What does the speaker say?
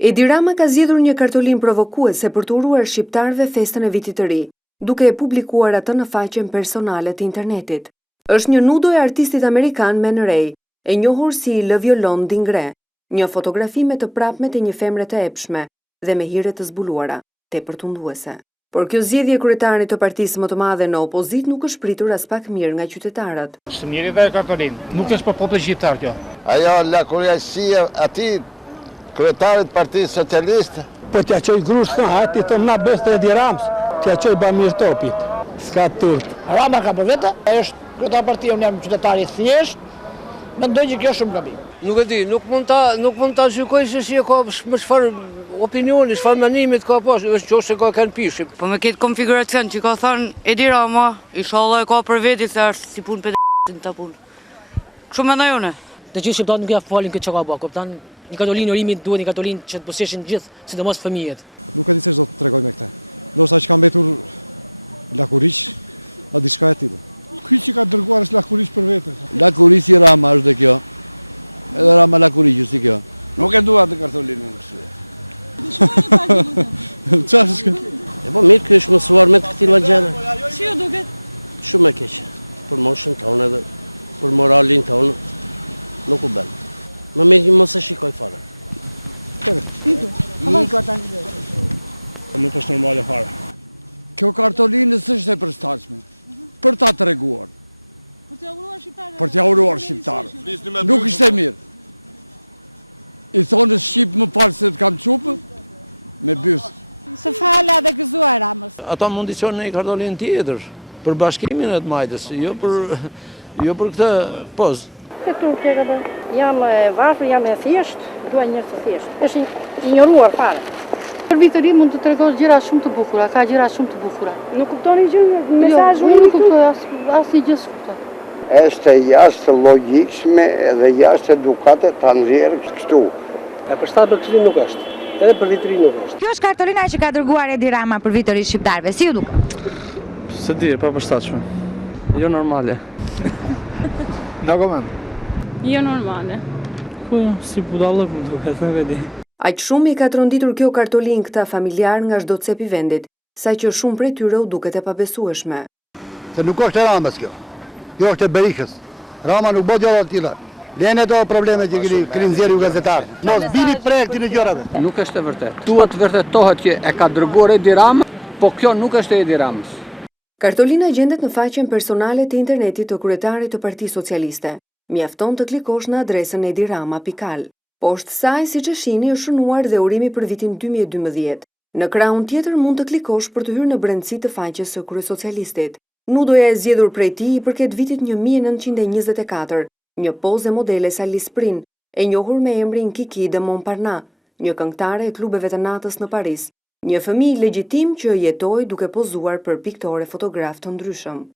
Edi Rama ka zgjedhur një kartolinë provokuese për të uruar shqiptarëve festën e vitit të ri, duke e publikuar atë në faqen personale të internetit. Është një nudo e artistit amerikan Man Ray, e njohur si Le Violon d'Ingres, një fotografi me të prapme të një femre të epshme dhe me hire të zbuluara, tepër tunduese. Por kjo zgjedhje e kryetarit të partisë më të madhe në opozit nuk është pritur as pak mirë nga qytetarët. Është mirë dhe kartolinë, nuk është për popullin shqiptar kjo. Ajo lakurjasia aty kryetarit Partisë Socialiste. Po t'ja qoj grush në hati të mna bëste Edi Ramës, t'ja qoj Bamir Topit, s'ka turp. Rama ka për vete, është kryetar partia, unë jam qytetari thjesht, mendoj që kjo shumë gabim. Nuk e di, nuk mund ta gjykoj se si e ka më çfarë opinioni, çfarë menimit ka pas, është qoftë se ka kanë pishim. Po me këtë konfiguracion që ka thënë Edi Rama, inshallah e ka për veti se është si punë për ta punë. Kështu mendoj unë. Të gjithë shqiptarët nuk ja falin këtë që ka bërë, kupton? Një kartolinë urimit duhet një kartolinë që të puseshin gjithë, sidomos fëmijët. Ata mund t'i qonë një kartolinë tjetër, për bashkimin e të majtës, jo për këtë pozë. Këtu që ka bërë, jam e varfër, jam e thjesht, dua njerëz të thjesht. Është injoruar fare. Për vitë të ri mund të tregosh gjëra shumë të bukura, ka gjëra shumë të bukura. Nuk kuptoni gjë, mesazhin nuk kuptoj asnjë gjë s'kuptoj. Është jashtë logjikshme edhe jashtë edukate ta nxjerrë kështu. Për shtatë për këtë nuk është, edhe për vitë të ri nuk është. Kjo është kartolina që ka dërguar Edi Rama për vitë të ri shqiptarëve, si ju duket? Se di, pa përshtatshme. Jo normale. Dokument. Jo normale. Po, si budallëk më duket, nuk e di. Aq shumë i ka tronditur kjo kartolinë këta familjar nga çdo cep i vendit, saqë shumë prej tyre u duket e pabesueshme. Se nuk është e Ramës kjo. Kjo është e Berikës. Rama nuk bëj gjëra të tilla. Lene do probleme që keni nxjerrë ju gazetarë. Mos bini projektin e gjërave. Nuk është e vërtetë. Duhet vërtetohet që e ka dërguar Edi Rama, po kjo nuk është e Edi Ramës. Kartolina gjendet në faqen personale të internetit të kryetarit të Partisë Socialiste. Mjafton të klikosh në adresën edirama.al. Poshtë saj, siç e shihni, është shënuar dhe urimi për vitin 2012. Në krahun tjetër mund të klikosh për të hyrë në brendësi të faqes së kryesocialistit. Nudoja e zgjedhur prej tij i përket vitit 1924, një pozë e modeles Alice Prin, e njohur me emrin Kiki de Montparnasse, një këngëtare e klubeve të natës në Paris, një fëmijë legjitim që jetoi duke pozuar për piktore fotograf të ndryshëm.